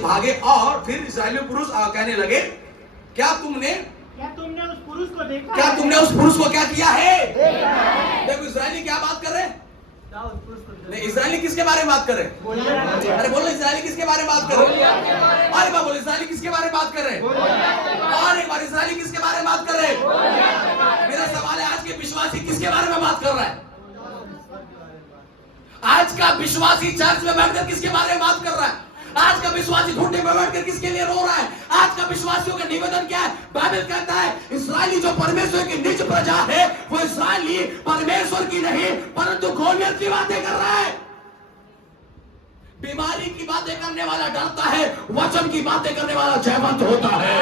भागे और फिर इस्राएली पुरुष कहने लगे, क्या तुमने उस पुरुष को देखा? क्या तुमने उस पुरुष को क्या किया है? देखो इस्राएली क्या बात कर रहे हैं? नहीं, इस्राएली किसके बारे में बात कर रहे हैं? अरे बोलो, इस्राएली किसके बारे में बात कर रहे हैं? अरे बोलो, इस्राएली किसके बारे में बात कर रहे हैं? और एक बार, इस्राएली किसके बारे में बात कर रहे हैं? मेरा सवाल है, आज के विश्वासी किसके बारे में बात कर रहा है? आज का विश्वासी चर्च में बैठकर किसके बारे में बात कर रहा है? आज का विश्वासी घुटने में बैठकर किसके लिए रो रहा है? आज का विश्वासियों का निवेदन क्या है? बाइबल कहता है इस्राएली जो परमेश्वर की निज प्रजा है, वो इस्राएली परमेश्वर की नहीं परंतु गोलियत की बातें कर रहा है। बीमारी की बातें करने वाला डरता है, वचन की बातें करने वाला जयवंत होता है।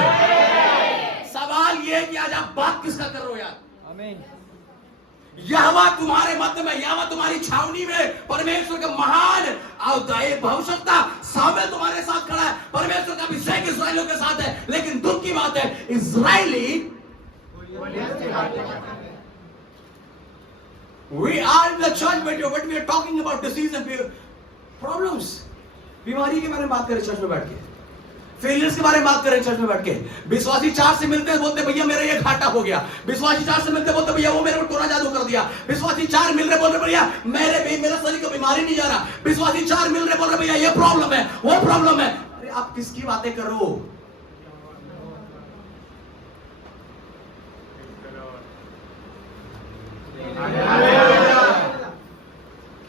सवाल ये है कि आज आप बात किसका कर रहे हो यार? आमीन। यहोवा तुम्हारे मध्य में, यहोवा तुम्हारी छावनी में, परमेश्वर का महान भविष्यता सामने तुम्हारे साथ खड़ा है। परमेश्वर का अभिषेक इस्राएलियों के साथ है, लेकिन दुख की बात है इस्राएली we are in the church but we are talking about disease and problems। बीमारी के बारे में बात करें चर्च में बैठ के, फेलियर्स के बारे में बात करें चर्च में बैठ के। विश्वासी चार से मिलते हैं, बोलते भैया मेरा ये घाटा हो गया। विश्वासी चार से मिलते बोलते भैया वो मेरे को टोना जादू कर दिया। विश्वासी चार मिल रहे बोल रहे भैया मेरा शरीर को बीमारी नहीं जा रहा। विश्वासी चार मिल रहे बोल रहे भैया ये प्रॉब्लम है, वो प्रॉब्लम है। अरे आप किसकी बातें कर रहे हो?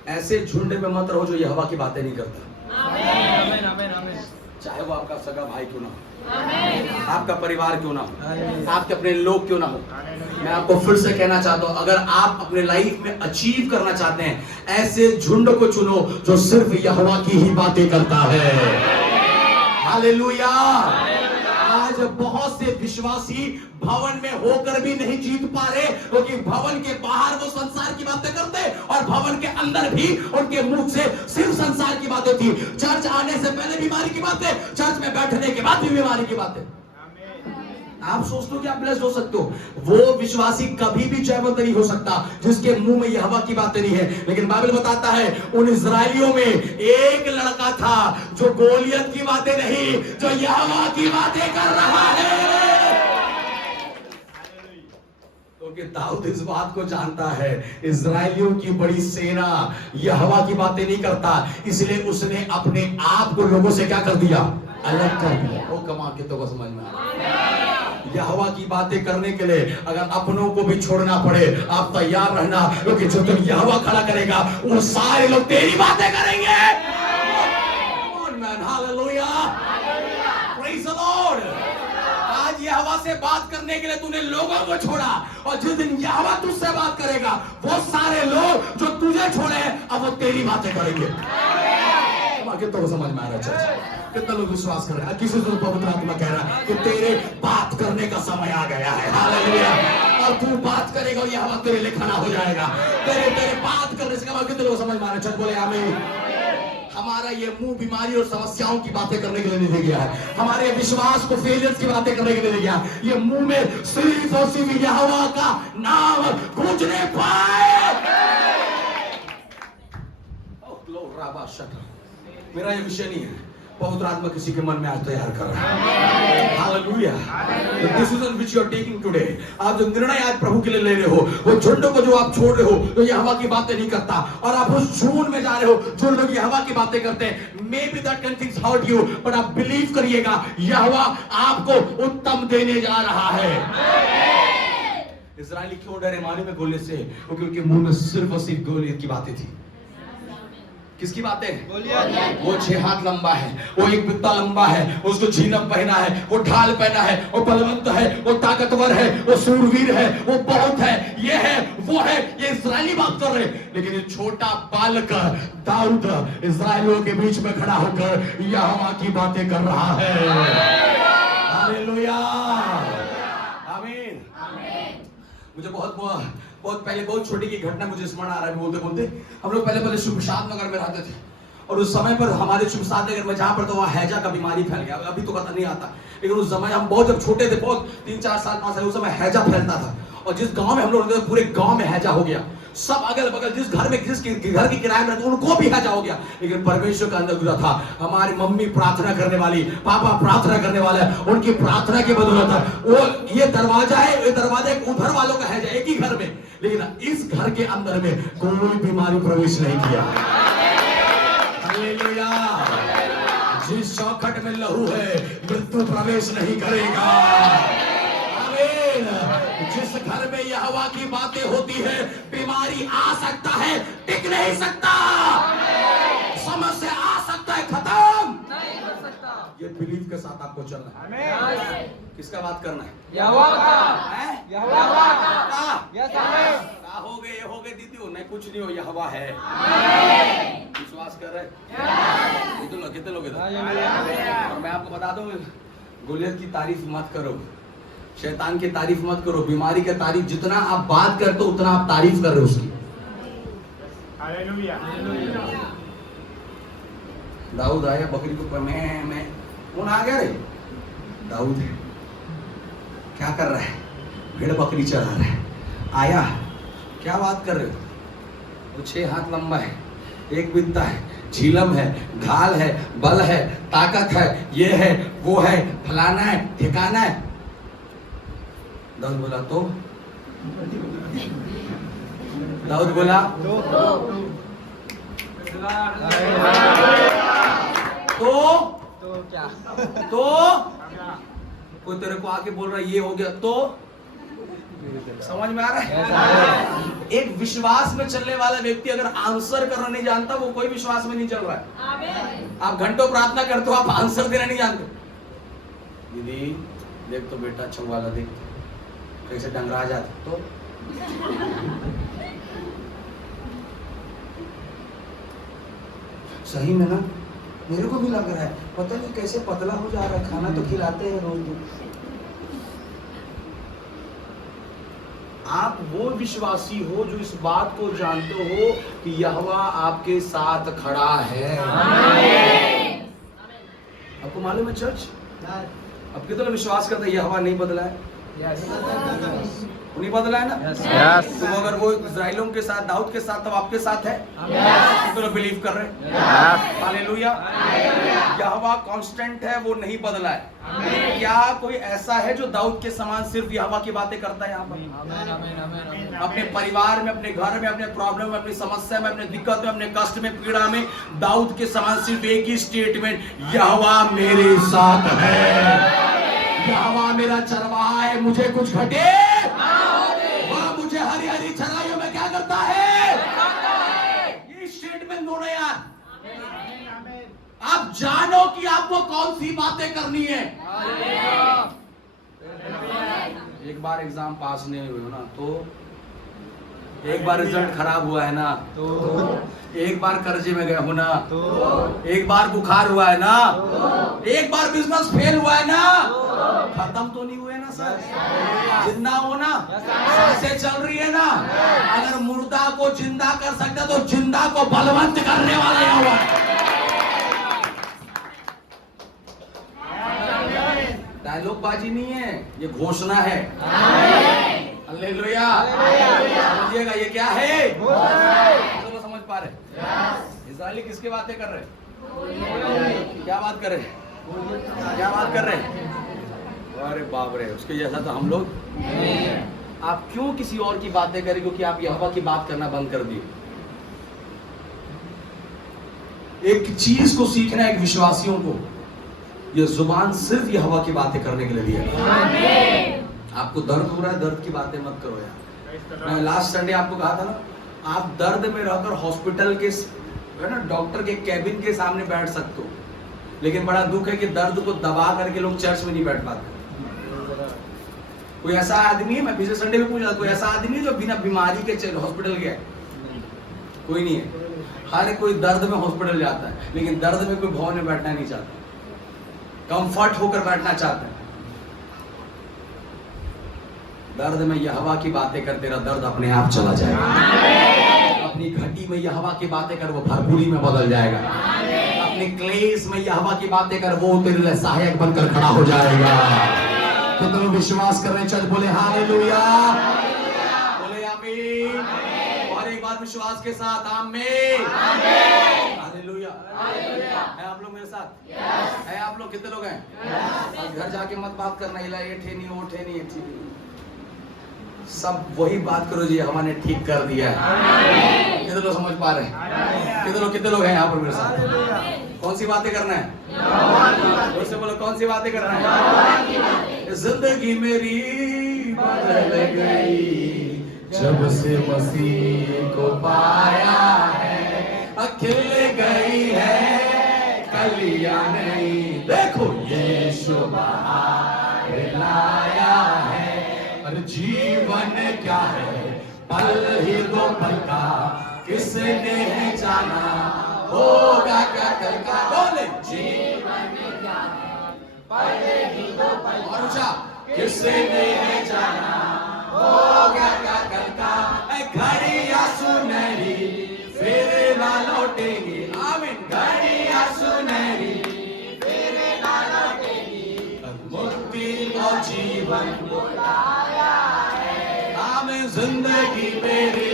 ऐसे झुंड में मत रहो जो यहोवा की बातें नहीं करता। आमीन, आमीन, आमीन। चाहे वो आपका सगा भाई क्यों ना हो, आपका परिवार क्यों ना हो, आपके अपने लोग क्यों ना हो। मैं आपको फिर से कहना चाहता हूं, अगर आप अपने लाइफ में अचीव करना चाहते हैं, ऐसे झुंड को चुनो जो सिर्फ यहोवा की ही बातें करता है। हालेलुया। आज बहुत से विश्वासी भवन में होकर भी नहीं जीत पा रहे, क्योंकि भवन के बाहर वो संसार की बातें करते और भवन के अंदर भी उनके मुंह से सिर्फ संसार की बातें थी। चर्च आने से पहले बीमारी की बातें, चर्च में बैठने के बाद भी बीमारी की बातें। आप सोचते हो कि आप ब्लेस्ड हो सकते हो? वो विश्वासी कभी भी जयवंत नहीं हो सकता जिसके मुंह में यहोवा की बातें नहीं है। लेकिन बाइबल बताता है उन इस्राएलियों में एक लड़का था जो गोलियत की बातें नहीं, जो यहोवा की बातें कर रहा है। क्योंकि दाऊद इस बात को जानता है इस्राएलियों की बड़ी सेना यहोवा की बातें नहीं करता, इसलिए उसने अपने आप को लोगों से क्या कर दिया? अलग कर दिया। वो कमाल के तो समझ में आया। यहोवा की बातें करने के लिए अगर अपनों को भी छोड़ना पड़े, आप तैयार रहना, क्योंकि जो दिन यहोवा खड़ा करेगा वो सारे लोग तेरी बातें करेंगे। Hallelujah, praise the Lord. आज यहोवा से बात करने के लिए तूने लोगों को छोड़ा, और जिस दिन यहोवा तुझसे बात करेगा वो सारे लोग जो तुझे छोड़े अब वो तेरी बातें करेंगे। कितना समझ में आ रहा है? कितना लोग विश्वास कर रहे हैं? किसी से पवित्र आत्मा कह रहा है कि तेरे बात करने का समय आ गया है। हालेलुया। और तू बात करेगा और यहोवा तेरे लिए खड़ा हो जाएगा। तेरे बात करने से कितने लोग समझ में आ रहा है? बोले आमीन। हमारा ये मुंह बीमारी और समस्याओं की बातें करने के लिए नहीं दे गया है। हमारे विश्वास को फेलियर्स की बातें करने के लिए दे गया। ये मुंह में सिर्फ और सिर्फ यहोवा का नाम गूंजने पाए। मेरा ये विषय नहीं है, पवित्र आत्मा किसी के मन में आज तैयार कर रहा है। Hallelujah. The decision which you are taking today, आप जो निर्णय आज प्रभु के लिए ले रहे हो, वो झुंड को जो आप छोड़ रहे हो तो यहोवा की बातें नहीं करता, और आप उस झुंड में जा रहे हो जो लोग यहोवा की बातें करते हैं। Maybe that can things hurt you, but आप बिलीव करिएगा यहोवा आपको उत्तम देने जा रहा है। इस्राएली क्यों डरे मालूम है? गोलियत से, क्योंकि उनके मुंह में सिर्फ और सिर्फ गोलियत की बातें थी। किसकी बातें? वो 6 हाथ लंबा है, वो एक बित्ता लंबा है, उसको झीनम पहना है, वो ढाल पहना है, वो बलवंत है, वो ताकतवर है, वो सूरवीर है, वो बहुत है, ये है, वो है। ये इस्राएली बात कर रहे, लेकिन ये छोटा बालक दाऊद इस्राएलियों के बीच में खड़ा होकर यहोवा की बातें कर रहा है। हालेलुया, आमीन। मुझे बहुत पहले बहुत छोटी की घटना मुझे स्मरण आ रहा है। बोलते बोलते हम लोग पहले शुभशाद नगर में रहते थे, और उस समय पर हमारे शुभशाद नगर में जहाँ पर तो वहाँ हैजा का बीमारी फैल गया। अभी तो पता नहीं आता, लेकिन उस समय हम बहुत जब छोटे थे, बहुत 3 4 साल 5 साल, उस समय हैजा फैलता था। और जिस गांव में हम लोग रहते थे पूरे गांव में हैजा हो गया। सब अगल बगल जिस घर में जिस घर की किराए में रहते उनको भी हैजा हो गया। लेकिन परमेश्वर का अंदर गुजरा था। हमारी मम्मी प्रार्थना करने वाली, पापा प्रार्थना करने वाला है, उनकी प्रार्थना की बदौलत वो ये दरवाजा है, ये दरवाजा उधर वालों का हैजा एक ही घर में, लेकिन इस घर के अंदर में कोई बीमारी प्रवेश नहीं किया। हालेलुया। जिस चौखट में लहू है मृत्यु प्रवेश नहीं करेगा। जिस घर में यहोवा की बातें होती है बीमारी आ सकता है, टिक नहीं सकता, समस्या आ सकता है, खत्म नहीं हो सकता। ये बिलीव के साथ आपको चलना है। किसका बात करना है? यहोवा का। यहोवा का। हो गए दीदी हो नहीं, कुछ नहीं हो, यहोवा है। विश्वास कर रहे? कितने लोग इधर? और मैं आपको बता दूं, गोलियत की तारीफ मत करो, शैतान की तारीफ मत करो, बीमारी की तारीफ, जितना आप बात करते हो उतना आप तारीफ कर रहे हो उसकी। हालेलुया। दाऊद आया बकरी को मैं कौन आ गया रे? दाऊद है। क्या कर रहा है? भेड़ बकरी चरा रहा है। आया, क्या बात कर रहे हो? वो 6 हाथ लंबा है, एक बित्ता है, झीलम है, ढाल है, बल है, ताकत है, ये है, वो है, फलाना है, ठिकाना है। दाऊद बोला तो क्या? तो कोई तेरे को आके बोल रहा है ये हो गया तो समझ में आ रहा है? एक विश्वास में चलने वाला व्यक्ति अगर आंसर करना नहीं जानता, वो कोई विश्वास में नहीं चल रहा है। आप घंटों प्रार्थना करते हो, आप आंसर देना नहीं जानते। दीदी देख तो बेटा अच्छा वाला देख कैसे डंगरा जाते तो सही में ना, मेरे को भी लग रहा है पता नहीं कैसे पतला हो जा रहा है, खाना तो खिलाते हैं रोज। आप वो विश्वासी हो जो इस बात को जानते हो कि यहोवा आपके साथ खड़ा है। आपको मालूम है चर्च, अब कितने लोग विश्वास करते हैं यहोवा नहीं बदला है? नहीं बदला है ना? तो अगर वो इस्राएलियों के साथ, दाऊद के साथ, तब आपके साथ है। कितने लोग बिलीव कर रहे हैं? हालेलुया। यहोवा कांस्टेंट है, वो नहीं बदला है। क्या कोई ऐसा है जो दाऊद के समान सिर्फ यहोवा की बातें करता है यहाँ पर? अपने परिवार में, अपने घर में, अपने प्रॉब्लम में, अपनी समस्या में, अपने दिक्कत में, अपने कष्ट में, पीड़ा में दाऊद के समान सिर्फ एक ही स्टेटमेंट, यहोवा मेरे साथ है, यहोवा मेरा चरवाहा है, मुझे कुछ घटे वह मुझे हरी हरी चराइयों में क्या करता है? ये स्टेटमेंट बोलो यार। आप जानो कि आपको कौन सी बातें करनी है। एक बार एग्जाम पास नहीं हुए हो ना तो, एक बार रिजल्ट खराब हुआ है ना तो, एक बार कर्जे में गए हो ना तो, एक बार बुखार हुआ है ना, एक बार बिजनेस फेल हुआ है ना, खत्म तो नहीं हुए ना सर? जिंदा हो ना, सांसें चल रही है ना। अगर मुर्दा को जिंदा कर सकता तो जिंदा को बलवंत करने वाला यहोवा है। डायलॉग बाजी नहीं है, ये घोषणा है। हालेलुया। समझिएगा ये क्या है? तो समझ पा रहे? इस्राएली किसकी बातें कर रहे? क्या बात कर रहे? क्या बात कर रहे? अरे बाप रे, उसके जैसा तो हम लोग। आप क्यों किसी और की बातें करें? क्योंकि आप यहोवा की बात करना बंद कर दिए। एक चीज को सीखना है, एक विश्वासियों को, ये जुबान सिर्फ यहोवा की बातें करने के लिए दिया है। आपको दर्द हो रहा है, दर्द की बातें मत करो यार। मैं लास्ट संडे आपको कहा था ना, आप दर्द में रहकर हॉस्पिटल के है ना डॉक्टर के कैबिन के सामने बैठ सकते हो, लेकिन बड़ा दुख है कि दर्द को दबा करके लोग चर्च में नहीं बैठ पाते। कोई ऐसा आदमी है, मैं पिछले संडे में पूछा, कोई ऐसा आदमी है जो बिना बीमारी के हॉस्पिटल गया? कोई नहीं है। हर कोई दर्द में हॉस्पिटल जाता है, लेकिन दर्द में कोई भवन में बैठना नहीं चाहता, कंफर्ट होकर बैठना चाहता है। दर्द में यहोवा की बातें कर, तेरा दर्द अपने आप चला जाएगा। अपनी घटी में यहोवा की बातें कर, वो भरपूरी में बदल जाएगा। अपने क्लेश में यहोवा की बातें कर, वो तेरे लिए सहायक बनकर खड़ा हो जाएगा। कितने लोग विश्वास कर रहे हैं? चल बोले हालेलुया, बोले आमीन, और एक बार विश्वास के साथ आमीन, हालेलुया। है आप लोग मेरे साथ? है आप लोग? कितने लोग हैं? घर जाके मत बात करना हिला ये ठे नहीं वो ठे नहीं ठीक नहीं, सब वही बात करो जी हमारे ठीक कर दिया है। कितने लोग समझ पा रहे हैं? कितने लोग हैं यहाँ पर मेरे साथ? कौन सी बातें करना है? उससे बोलो कौन सी बातें करना है? जिंदगी मेरी बदल गई जब से मसीह को पाया है, अकेले गई है कलियां नहीं, देखो यीशु बाहर लाया है। और जीवन क्या है पल ही दो पल का, किसने जाना होगा क्या कल का। बोले जीवन क्या है पल ही दो पल, और ऊंचा, किसने जाना होगा क्या कल का। घड़ियां सुनहरी फिर ना लौटेंगी, आमीन, घड़ियां सुनहरी फिर ना लौटेंगी, मुक्ति और जीवन बुलाया है। आमीन, जिंदगी मेरी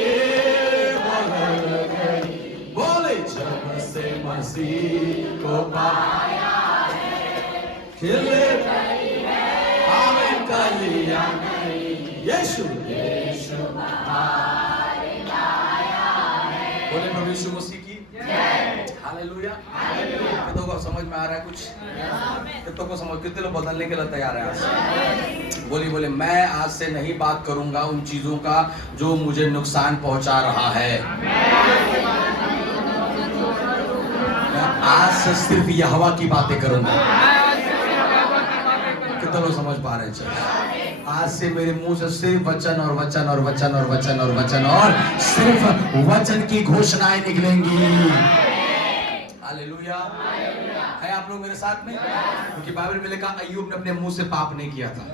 बदल गई, बोले जब से मसीह को पाया है, खिले गई है, आमीन, कलियां नहीं, यीशु यीशु बाहर लाया है। बोले प्रभु यीशु मसीह की जय, हालेलुया। कितनों को समझ में आ रहा है कुछ? कितनों को समझ, कितने लोग बदलने के लिए तैयार है आज? बोले मैं आज से नहीं बात करूंगा उन चीजों का जो मुझे नुकसान पहुंचा रहा है, मैं आज से सिर्फ यहोवा की बातें करूंगा। कितने लोग समझ पा रहे हैं? आज से मेरे मुंह से सिर्फ वचन और वचन और वचन और वचन और वचन और सिर्फ वचन की घोषणाएं निकलेंगी। हालेलुया। है आप लोग मेरे साथ में? क्योंकि बाइबल में लिखा अय्यूब ने अपने मुंह से पाप नहीं किया था।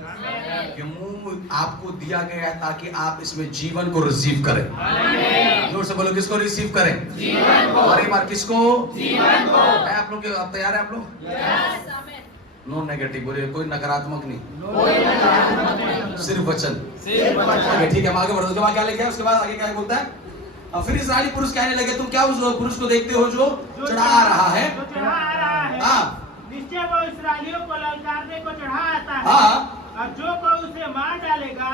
ये मुंह आपको दिया गया है ताकि आप इसमें जीवन को रिसीव करें। जोर से बोलो, किसको रिसीव करें? जीवन को। और एक बार किसको? जीवन को। है आप लोग? आप तैयार है आप लोग? नो नेगेटिव, बोलिए कोई नकारात्मक नहीं, सिर्फ वचन। ठीक है, हम आगे बढ़ते। उसके बाद क्या लिखा है? उसके बाद आगे क्या बोलता है? फिर इस्राएली पुरुष कहने लगे, तुम क्या उस पुरुष को देखते हो जो चढ़ा आ रहा है? निश्चय वो इस्राएलियों को ललकारने को चढ़ा आता है, हाँ, और जो कोई उसे मार डालेगा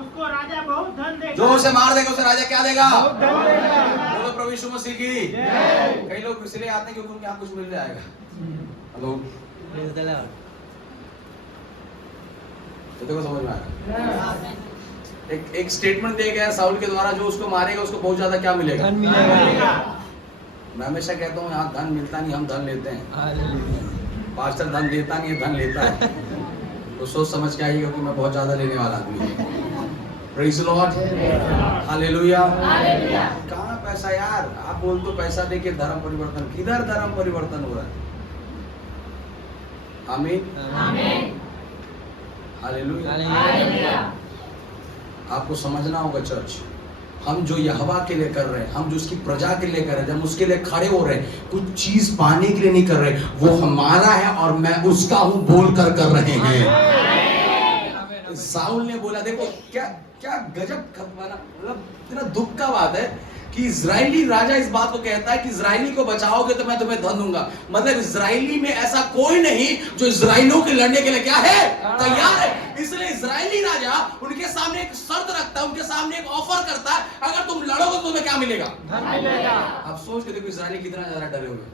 उसको राजा बहुत धन देगा। जो उसे मार देगा उसे राजा क्या देगा? बोलो प्रभु यीशु मसीह की। कई लोग इसलिए आते हैं क्योंकि उनको यहाँ कुछ मिल जाएगा। हेलो, तो समझ में आया? एक स्टेटमेंट दिया गया साउल के द्वारा, जो उसको मारेगा उसको बहुत ज्यादा क्या मिलेगा? धन मिलेगा। मैं हमेशा कहता हूँ यहाँ धन मिलता नहीं, हम धन लेते हैं। पास्टर धन देता नहीं है, धन लेता है। तो सोच समझ के आइएगा कि मैं बहुत ज्यादा लेने वाला आदमी हूँ। Praise the Lord, hallelujah. कहाँ पैसा यार? आप बोल तो पैसा दे के धर्म परिवर्तन, किधर धर्म परिवर्तन हो रहा है? आमीन, हालेलुया। आपको समझना होगा चर्च, हम जो यहोवा के लिए कर रहे हैं, हम जो उसकी प्रजा के लिए कर रहे हैं, जब उसके लिए खड़े हो रहे हैं, कुछ चीज पाने के लिए नहीं कर रहे, वो हमारा है और मैं उसका हूं बोल कर रहे हैं। साउल ने बोला, देखो क्या क्या गजब, मतलब इतना दुख का बात है कि इजरायली राजा इस बात को कहता है कि इजरायली को बचाओगे तो मैं तुम्हें धन दूंगा। मतलब इजरायली में ऐसा कोई नहीं जो इजरायलियों के लड़ने के लिए क्या है? तैयार है। इसलिए इजरायली राजा उनके सामने एक शर्त रखता है, उनके सामने एक ऑफर करता है, अगर तुम लड़ोगे तो तुम्हें क्या मिलेगा? धन मिलेगा। आप सोच के देखो इजरायली कितना ज्यादा डरे हुए।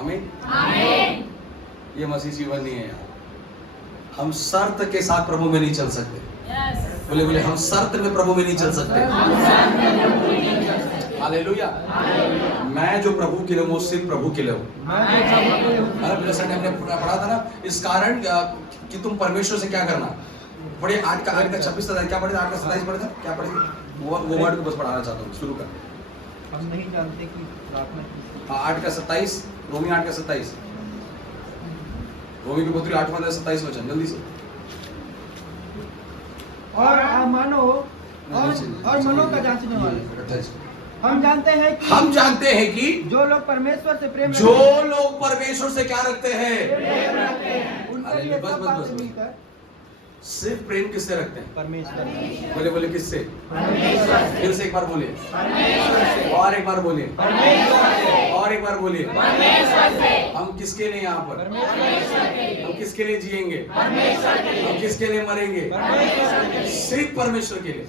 आमीन। ये मसीह जीवन नहीं है यार। हम शर्त के साथ प्रभु में नहीं चल सकते। बोले हम शर्त में प्रभु में नहीं चल सकते। हालेलुया। मैं जो प्रभु के लिए वो सिर्फ प्रभु के लिए हूँ। हमने पढ़ा था ना, इस कारण कि तुम परमेश्वर से क्या करना। पढ़िए 8 का 26 था, क्या पढ़े? 8 का 27 पढ़े था, क्या पढ़े? वो वर्ड को बस पढ़ाना चाहता हूँ, शुरू कर। हम नहीं जानते कि प्रार्थना 8 का 27, रोमी 8 का 27, रोमी की पुत्री 8वां अध्याय 27 वचन, जल्दी से। और मनो का जांचने वाले। हम जानते हैं कि हम जानते हैं कि जो लोग परमेश्वर से प्रेम जो लोग परमेश्वर से क्या रखते हैं, उनके लिए बस, सब बस, बातें बस। मिलकर सिर्फ प्रेम किससे रखते हैं? परमेश्वर से। बोले बोले किससे? फिर से एक बार बोलिए, और एक बार बोलिए, और एक बार बोलिए। हम किसके लिए यहाँ पर? हम किसके लिए जिएंगे? हम किसके लिए मरेंगे? सिर्फ परमेश्वर के लिए।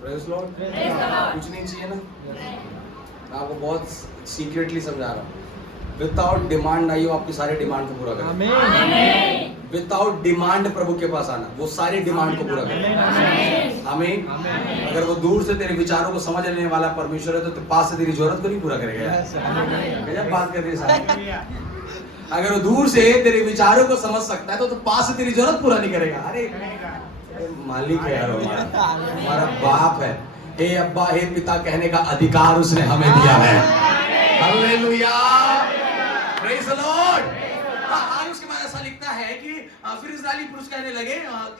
Praise Lord. कुछ नहीं चाहिए ना। मैं आपको बहुत सीक्रेटली समझा रहा हूँ। विदाउट डिमांड आइए, आपकी सारे डिमांड को पूरा करें। आमीन। विदाउट डिमांड प्रभु के पास आना, वो सारी डिमांड को पूरा करें। आमीन। अगर वो दूर से तेरे विचारों को समझ लेने वाला परमेश्वर है तो पास से तेरी जरूरत को नहीं पूरा करेगा। गजब बात कर रहे हैं साहब। अगर वो दूर से तेरे विचारों को समझ सकता है तो पास से तेरी जरूरत पूरा नहीं करेगा। अरे मालिक है यार, हमारा बाप है। हे अब्बा, हे पिता कहने का अधिकार उसने हमें दिया है। Hallelujah, praise the Lord. और उसके बाद ऐसा लिखता है कि फिर इस्राएली पुरुष कहने लगे,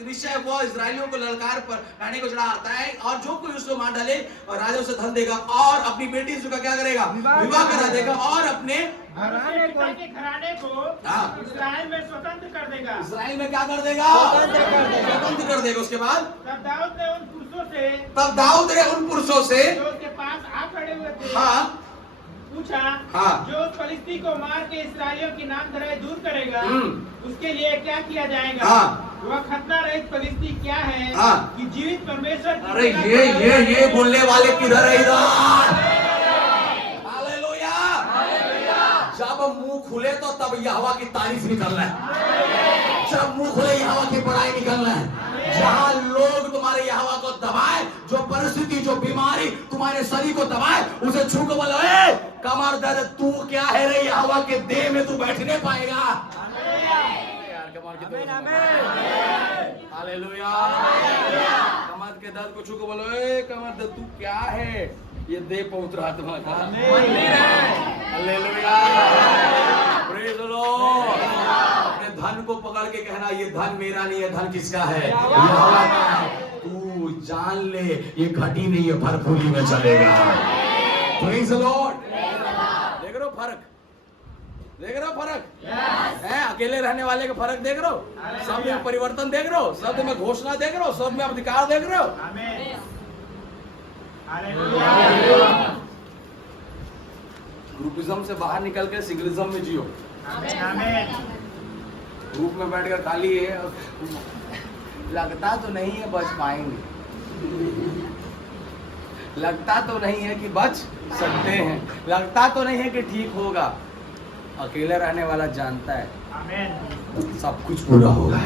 निश्चय वो इस्राएलियों को ललकार पर लाने को चढ़ा आता है, और जो कोई उसको मार डाले और राजा उसे धन देगा और अपनी बेटी उसका क्या करेगा? विवाह करा देगा और अपने घराने को इस्राएल में स्वतंत्र कर देगा। इस्राएल में क्या कर देगा? स्वतंत्र कर देगा। उसके बाद तब दाऊद ने उन पुरुषों से जो उसके पास आ खड़े हुए थे, हाँ, पूछा, हाँ, जो उस फलिस्ती को मार के इस्राएलियों की नाम धराई दूर करेगा, उसके लिए क्या किया जाएगा? हाँ, वह खतना रहित फलिस्ती क्या है? हाँ, कि जीवित परमेश्वर की अरे ये बोलने वाले किधर है इधर? हालेलुया। जब मुंह खुले तो तब यहोवा की तारीफ निकलना है। जब मुंह खुले यहोवा की बड़ाई निकलना है। जहां लोग तुम्हारे यहोवा को दबाए, जो परिस्थिति, जो बीमारी तुम्हारे शरीर को दबाए, उसे छू के बोलो, ए कमर दर्द, तू क्या है रे? यहोवा के देह में तू बैठने पाएगा। हालेलुया। कमर के दर्द को छू के बोलो, ए कमर दर्द, तू क्या है? ये देह पवित्र आत्मा का। Hallelujah, praise the Lord. अपने धन को पकड़ के कहना, ये धन मेरा नहीं है, धन किसका है? यहोवा का है। तू जान ले, ये घटी नहीं है, भरपूरी में चलेगा। Praise the Lord. देख रहे हो फर्क? देख रहे हो फर्क? है अकेले रहने वाले का फर्क देख रहे हो? सब में परिवर्तन देख रहे हो? सब में घोषणा देख रहे हो? सब में अधिकार देख रहे हो? ग्रुपिज्म से बाहर निकल के सिंगलिज्म में जियो। ग्रुप में बैठकर खाली है, लगता तो नहीं है बच पाएंगे, लगता तो नहीं है कि बच सकते हैं, लगता तो नहीं है कि ठीक होगा। अकेले रहने वाला जानता है सब कुछ पूरा होगा,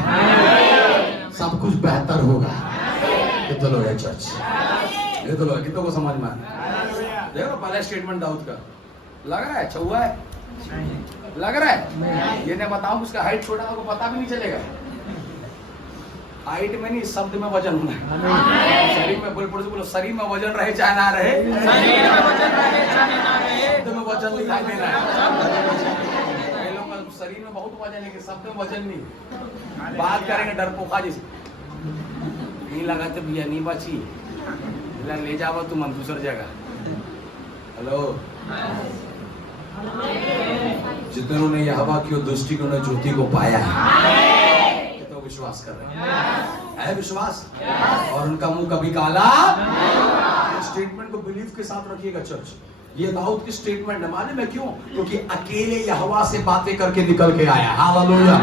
सब कुछ बेहतर होगा। कितने लोग हैं चर्च? ये तो लोग कितनों को समझ में आया? देखो पहला स्टेटमेंट दाऊद का लग रहा है छुआ है, लग रहा है। ये नहीं बताऊं उसका हाइट छोटा होगा, पता भी नहीं चलेगा। हाइट में नहीं, शब्द में वजन होना है। शरीर में बोलो, शरीर में वजन रहे चाहे ना रहे, शब्द में वजन दिखाई दे रहा है। शरीर में बहुत वजन है, शब्द में वजन नहीं। बात करेंगे डरपोखा जैसे, नहीं लगा तो भैया नहीं बची, ले जाओ तुम दूसर जगह। हेलो, जितनों ने यहोवा की दृष्टि को, ज्योति को पाया है, तो विश्वास कर रहे हैं, विश्वास, और उनका मुंह कभी काला। स्टेटमेंट को बिलीव के साथ रखिएगा चर्च। ये दाऊद की स्टेटमेंट है, मालूम है क्यों? क्योंकि अकेले यहोवा से बातें करके निकल के आया। हालेलुया।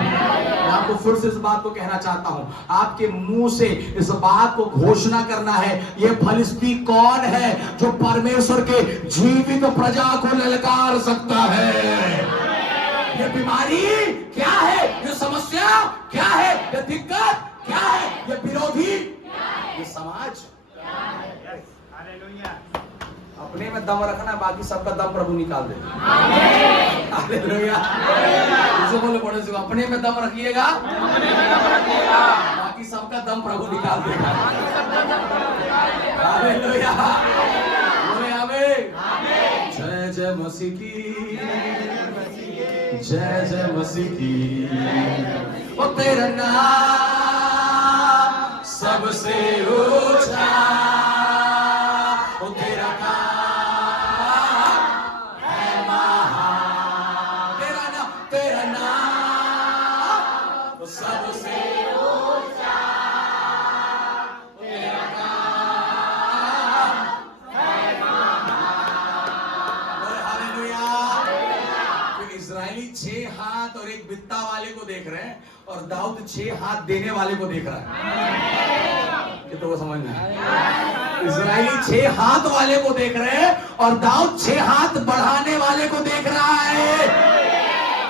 मैं आपको फिर से इस बात को कहना चाहता हूं, आपके मुंह से इस बात को घोषणा करना है, ये फलिस्ती कौन है जो परमेश्वर के जीवित प्रजा को ललकार सकता है? ये बीमारी क्या है? ये समस्या क्या है? ये दिक्कत क्या है? ये विरोधी, ये समाज। अपने में दम रखना, बाकी सबका दम प्रभु निकाल दे। हालेलुया। जो बोले पड़ोसी को, अपने में दम रखिएगा, बाकी सबका दम प्रभु निकाल देगा। हालेलुया। बोले आमीन। जय जय मसीह की, जय जय मसीह की। ओ तेरा नाम सबसे ऊंचा, ओ तेरा इजरायली 6 हाथ और एक बित्ता वाले को देख रहे हैं और दाऊद 6 हाथ देने वाले को देख रहा है। ये तो वो समझ में इजरायली 6 हाथ वाले को देख रहे हैं और दाऊद 6 हाथ बढ़ाने वाले को देख रहा है।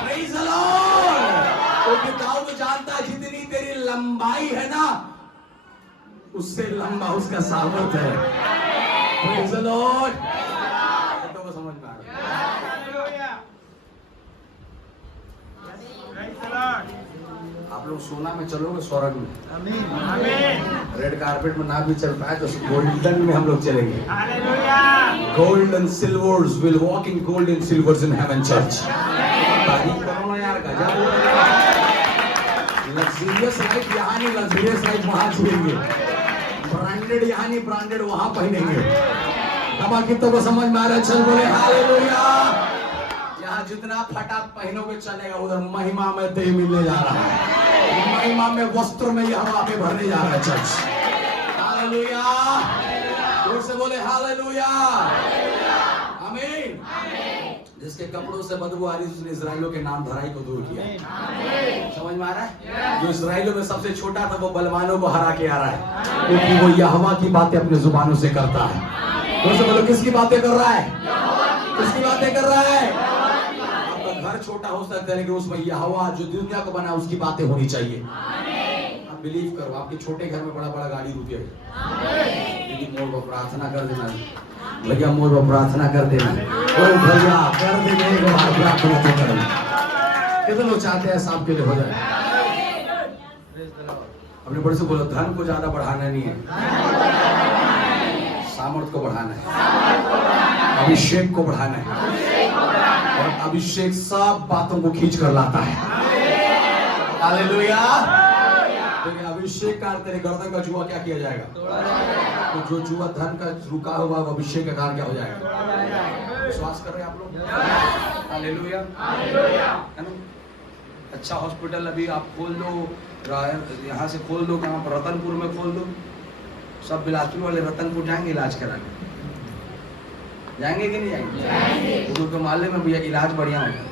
Praise the Lord. क्योंकि दाऊद जानता है जितनी तेरी लंबाई है ना उससे लंबा उसका सामर्थ्य है। Praise the Lord. तो वो समझ में आ रहा है। आप लोग सोना में चलोगे स्वर्ग में, रेड कारपेट में ना भी चल पाए तो गोल्डन में हम लोग चलेंगे। Gold and silvers will walk in gold and silvers in heaven church. तारीफ करो ना यार, गजब। लग्जरियस लाइफ यहाँ नहीं, लग्जरियस लाइफ वहाँ जिएंगे। ब्रांडेड यहाँ नहीं, ब्रांडेड वहाँ पहनेंगे। अब कितनों को समझ में आ रहा है? चल बोले हालेलुया। यहाँ जितना फटा पहनोगे चलेगा, उधर महिमा में देह मिलने जा रहा है। महिमा में वस्त्र में यह हवा में भरने जा रहा है चर्च। हालेलुया। जोर से बोले हालेलुया। आमीन। जिसके कपड़ों से बदबू आ रही उसने इजराइलियों के नाम धराई को दूर किया। समझ में आ रहा है? जो इजराइलियों में सबसे छोटा था वो बलवानों को हरा के आ रहा है, क्योंकि वो यहोवा की बातें अपने जुबानों से करता है। जोर से बोलो, किसकी बातें कर रहा है? किसकी बातें कर रहा है? आपका घर छोटा हो सकता है लेकिन उसमें यहोवा जो दुनिया को बना उसकी बातें होनी चाहिए। आप बिलीव करो, आपके छोटे घर में बड़ा बड़ा गाड़ी रुकेगा, लेकिन मोड़ पर प्रार्थना कर देना भैया, मोड़ पर प्रार्थना कर देना भैया, कर देंगे एक बार प्रार्थना तो करें। कितने लोग चाहते हैं सांप के लिए हो जाए? अपने बड़े से बोलो, धन को ज्यादा बढ़ाना नहीं है, सामर्थ को बढ़ाना है, अभिषेक को बढ़ाना है। और अभिषेक सब बातों को खींच कर लाता है। हालेलुया। लेकिन अभिषेक का तेरे गर्दन का जुआ क्या किया जाएगा? तो जो जुआ धन का रुका हुआ वो अभिषेक का कारण क्या हो जाएगा? विश्वास कर रहे हैं आप लोग? हालेलुया। है ना? अच्छा हॉस्पिटल अभी आप खोल दो, यहाँ से खोल दो, कहाँ पर रतनपुर में खोल दो, सब बिलासपुर वाले रतनपुर जाएंगे इलाज कराने। जाएंगे कि नहीं जाएंगे? उधर के मोहल्ले में भैया इलाज बढ़िया होगा।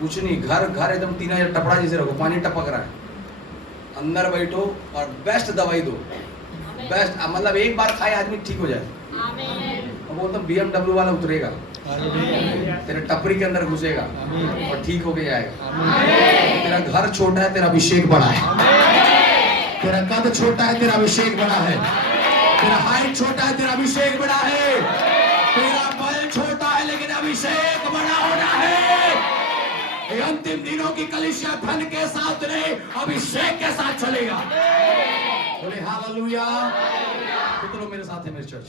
कुछ नहीं, घर घर एकदम 3000 टपड़ा जैसे रखो, पानी टपक रहा है, अंदर बैठो और बेस्ट दवाई दो। बेस्ट मतलब एक बार खाए आदमी ठीक हो जाए। वो तो BMW वाला उतरेगा, तेरे टपरी के अंदर घुसेगा और ठीक होके जाएगा। तेरा घर छोटा है, तेरा अभिषेक बड़ा है। तेरा कद छोटा है, तेरा अभिषेक बड़ा है। तेरा हाइट छोटा है, तेरा अभिषेक बड़ा है। तेरा बल छोटा है लेकिन अभिषेक बड़ा होना है। ये अंतिम दिनों की कलीसिया धन के साथ नहीं, अभिषेक के साथ चलेगा। बोले हालेलुया। कितनों मेरे साथ है मेरे चर्च?